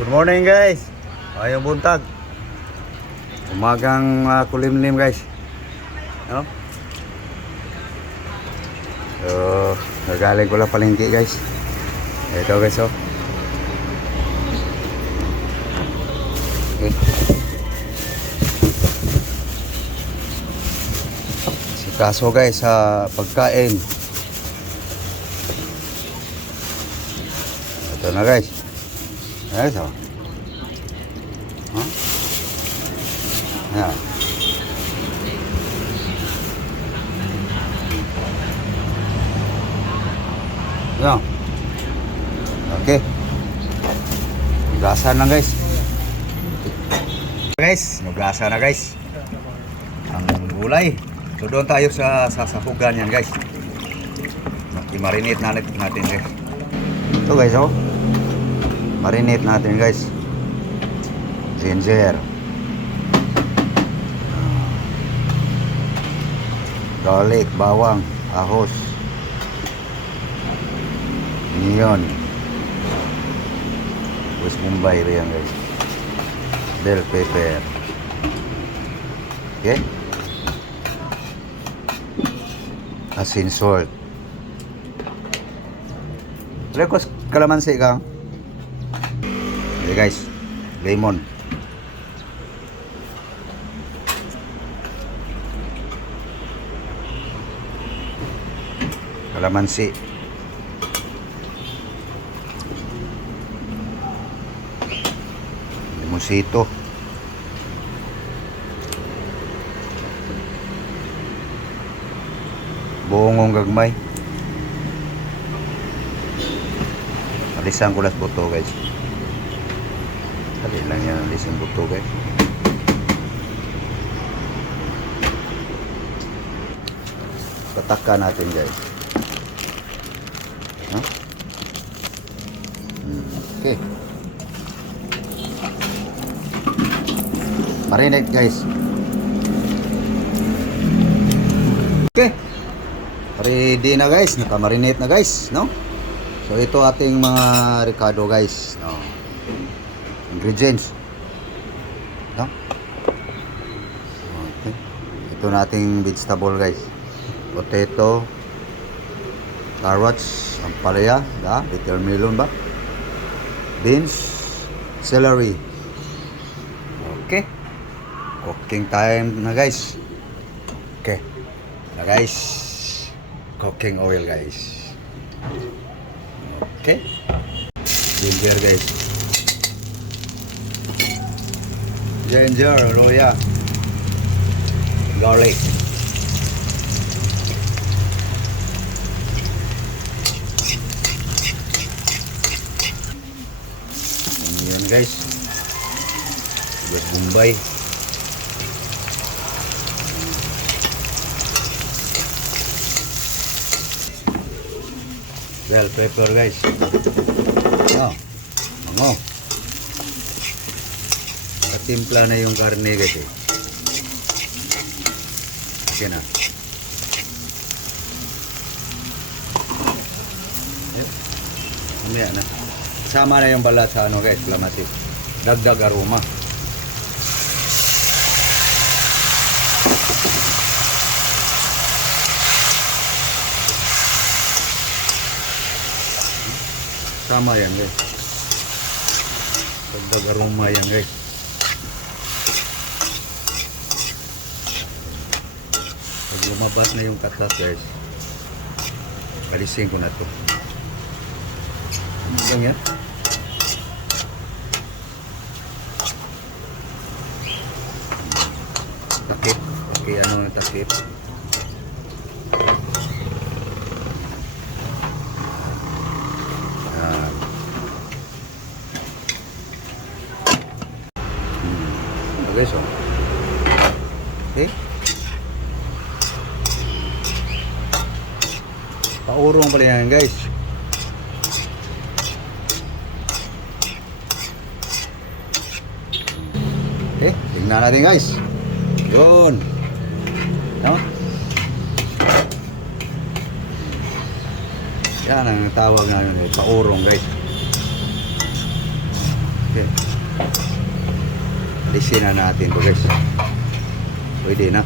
Good morning guys. Ayong buntag. Umagang kulimlim guys. No? So, nagaling ko lang palengke guys. Ito guys oh. Okay. Si kaso guys sa pagkain. Ito na guys. Ito. Huh? Yan. Yan. Okay. Nugasan lang guys. Guys, nugasan na guys. Ang gulay. So doon tayo sa sasapugan yan guys. I-marinate natin guys. Ito guys oh. Marinate natin guys. Ginger. Garlic, bawang, ahos. Onion. West Mumbai yan guys. Bell pepper. Okay. Asin salt. Lekos kalamansi ka. Okay guys, lemon. Kalamansi. Limusito. Buongong gagmay. Alisan ko las buto guys. Dali lang yan, alisan buto guys. Pataka natin guys. Huh? Okay. Marinate guys. Okay. Ready na guys, naka-marinate na guys, no? So ito ating mga ricado guys, no? Ingredients. No? Okay. Ito nating vegetable guys. Potato, carrots, ampalaya, da, bitter melon ba? Beans, celery. Okay. Cooking time na guys. Okay. Na guys. Cooking oil guys. Okay. Ginger guys. Ginger, roya. Garlic. Yan guys. Buat Bombay. Bell pepper guys. Oh, mango. Timpla na yung karne guys eh. Okay na. Mamaya na. Sama na yung balat sa ano guys, kalamansi. Dagdag aroma. Sama yan guys. Dagdag aroma yan guys. Pag lumabas na yung katas guys, alisin ko na to. Ano yan? Takip. Okay, ano yung takip? Okay, so. Okay. Paurong pala yan guys. Okay, tingnan natin guys. Yun. No? Yan ang tawag namin, paurong guys. Okay. Alisin na natin to guys. Pwede na.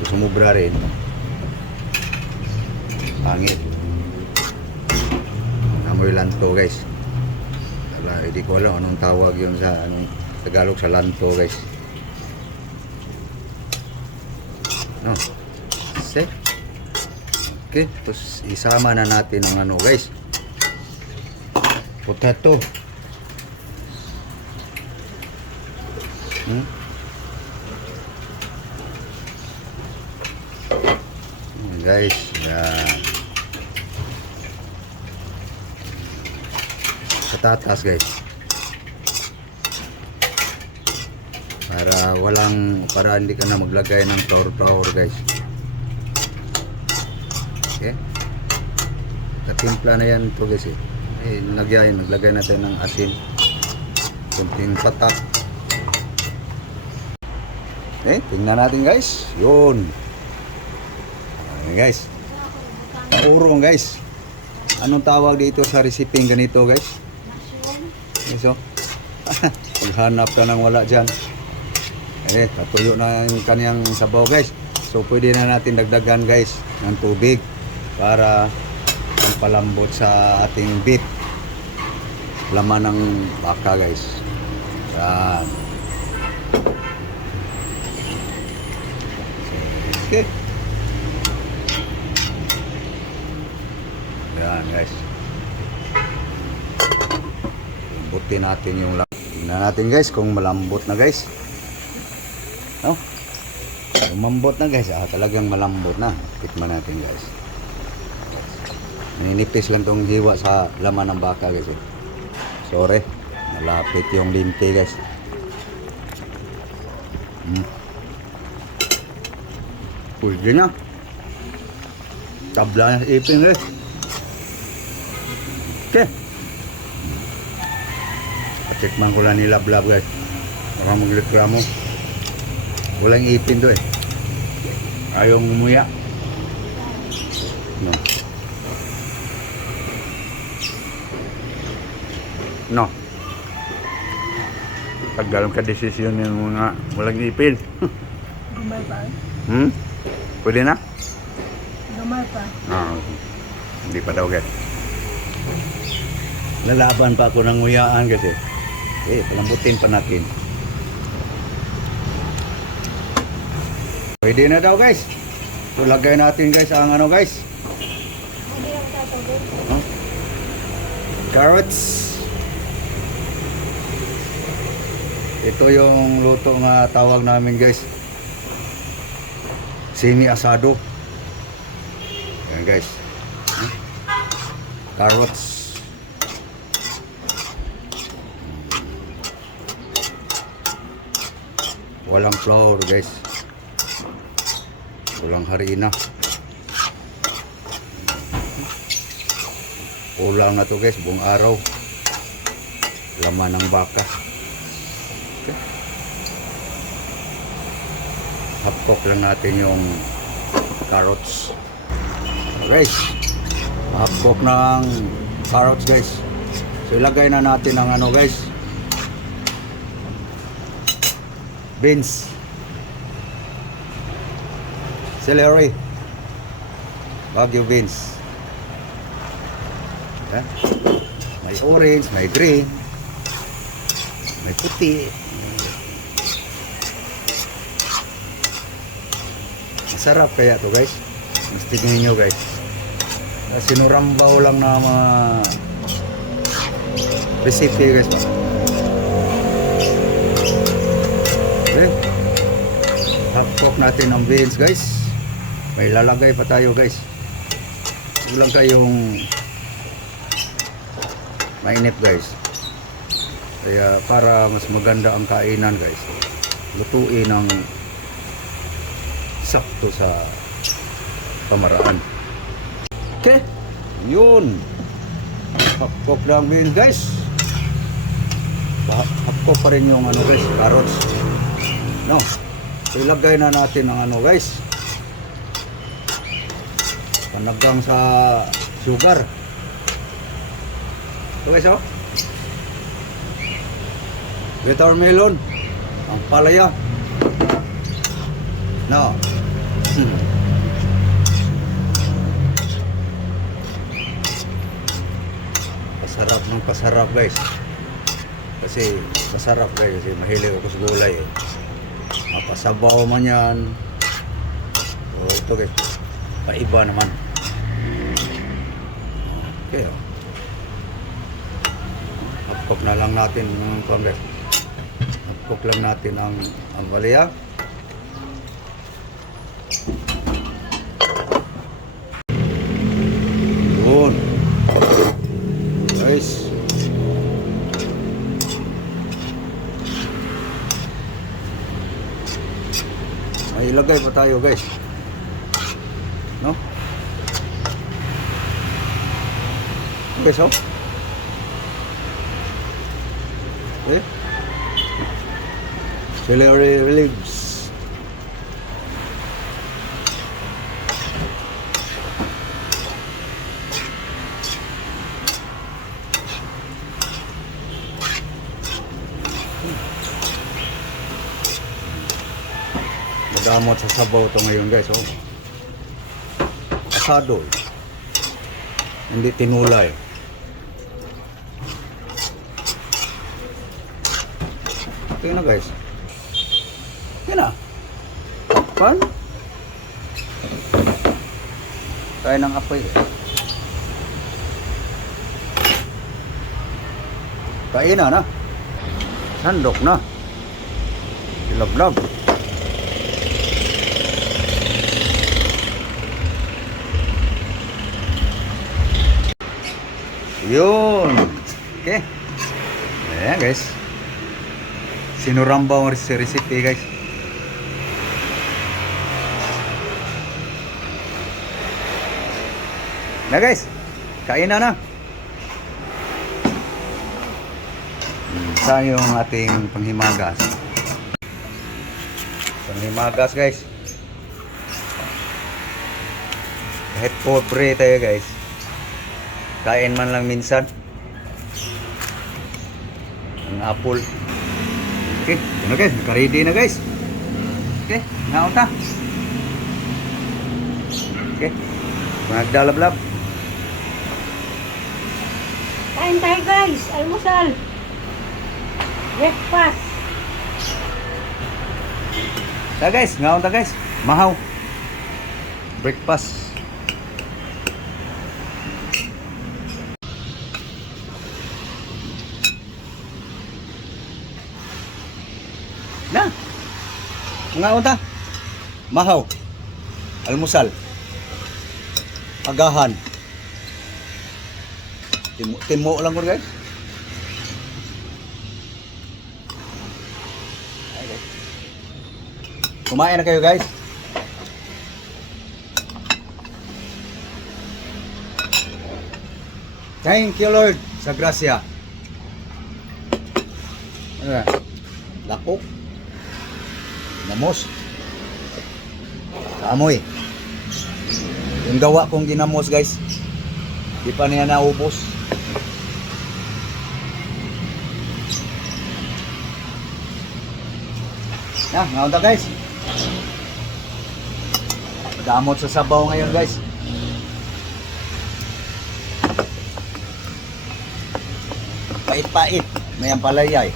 Kung sumubra rin. Pangit. Amoy lanto guys. Wala, hindi ko alam anong tawag yun sa anong Tagalog sa lanto guys. No. Set. Okay, terus isama na natin ang ano guys. Potato. Guys, yan. Patatas guys. Para hindi ka na maglagay ng flour guys. Okay. Katimpla na yan ito guys eh. Naglagay natin ng asin. Kunting patak. Okay, tingnan natin guys. Yun. Okay guys. Taurong guys. Anong tawag dito sa resiping ganito guys? So, paghanap ka nang wala dyan. Eh, tatuyo na yung kanyang sabaw guys. So, pwede na natin dagdagan guys ng tubig para palambot sa ating beef. Laman ng baka guys. Yan. Okay. Yan guys. Lambutin natin yung tingnan natin guys kung malambot na guys. No? Lumambot na guys. Talagang malambot na. Tikman natin guys. Naninipis lang tong jiwa sa laman ng baka guys. Sorry. Malapit yung limpi guys. Pwede na. Tabla na ipin guys. Okay. Patikman ko lang nilablab guys. Baka magreklamo. Walang ipin to eh. Ayaw ngumuya. No. No. Tagal ka desisyon yung mga walang ipin. Gamay pa. Pwede na? Gamay pa. Hindi pa daw guys. Lalaban pa ako ng nguyaan kasi. Palambutin pa natin. Pwede na daw guys. So, lagay natin guys ang ano guys. Carrots. Ito yung luto nga tawag namin guys. Semi asado. Ayan guys. Carrots. Walang flour guys. Walang harina. Ulam na to guys, buong araw. Laman ng baka. Okay. Hapkok lang natin yung carrots. Guys, hapkok ng carrots guys. So ilagay na natin ang ano guys. Beans. Celery. Baguio beans. Yeah. May orange, may green, may puti. Masarap kaya to guys. Mas tignan nyo guys. Sinurambaw lang na mga recipe guys. Okay. Hapkok natin ang beans guys. May lalagay pa tayo guys. Huwag lang kayong mainip guys. Kaya para mas maganda ang kainan guys, lutuin ng sakto sa pamaraan. Okay. Yun. Hapkok ng beans guys. Hapkok pa rin yung ano guys, carrots. No. So, ilagay na natin ang ano guys. Panagang sa sugar. So guys, oh. watermelon, ang palaya. No. Pasarap ng pasarap guys. Kasi masarap guys, kasi mahilig ako sa gulay eh. Mapasabaw man yan. O ito guys, paiba naman. Okay. Hapkok na lang natin ng guys. Hapkok lang natin ang palaya. Yun. Guys. May ilagay pa tayo guys. No? Guys, oh. Okay. Celery leaves. Madamot sa sabaw to ngayon guys, oh. Asado. Hindi tinulay. Okay na guys. Okay na. Pan. Kaya ng apoy. Kain na. Sandok na. Ilab-lab. Yun. Okay. Ayan guys. Sinuramba ang recipe guys. Na guys. Kain na. Sa yung ating panghimagas. Panghimagas guys. Kahit pobre tayo guys. Kain man lang minsan. Ang apple. Okay, ano guys, naka-ready na guys. Okay, ngaon ta. Okay, magdalablab. Kain tayo guys. Almusal. Breakfast. Ta guys, ngaon ta guys. Mahaw. Breakfast. Na. Ngaon ta. Mahaw. Almusal. Agahan. Timo lang ko guys. Ay, guys. Kumain na kayo guys. Thank you Lord sa grasya. Ano na? Lakok. Ginamos. Amoy. Yung gawa kong ginamos guys. Di pa niya naubos. Na, ngayon ta guys. Damot sa sabaw ngayon guys. Pait-pait. May ang palayay.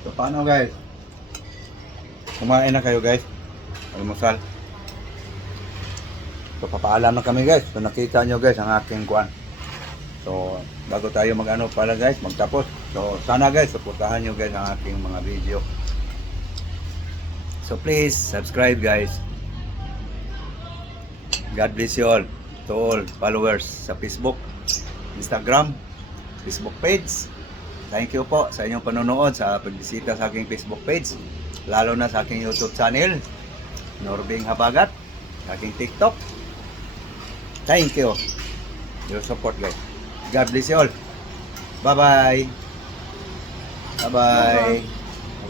So paano guys? Kumain na kayo guys. Almusal. So papaalam na kami guys. So nakita nyo guys ang aking kuan. So bago tayo mag-ano pala guys, magtapos. So sana guys, suportahan nyo guys ang aking mga video. So please subscribe guys. God bless you all. To all followers sa Facebook, Instagram, Facebook page, Thank you po sa inyong panonood sa pagbisita sa aking Facebook page. Lalo na sa aking YouTube channel, Norbing Habagat, sa aking TikTok. Thank you. Your support guys. God bless you all. Bye-bye. Bye-bye.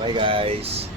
Bye-bye guys.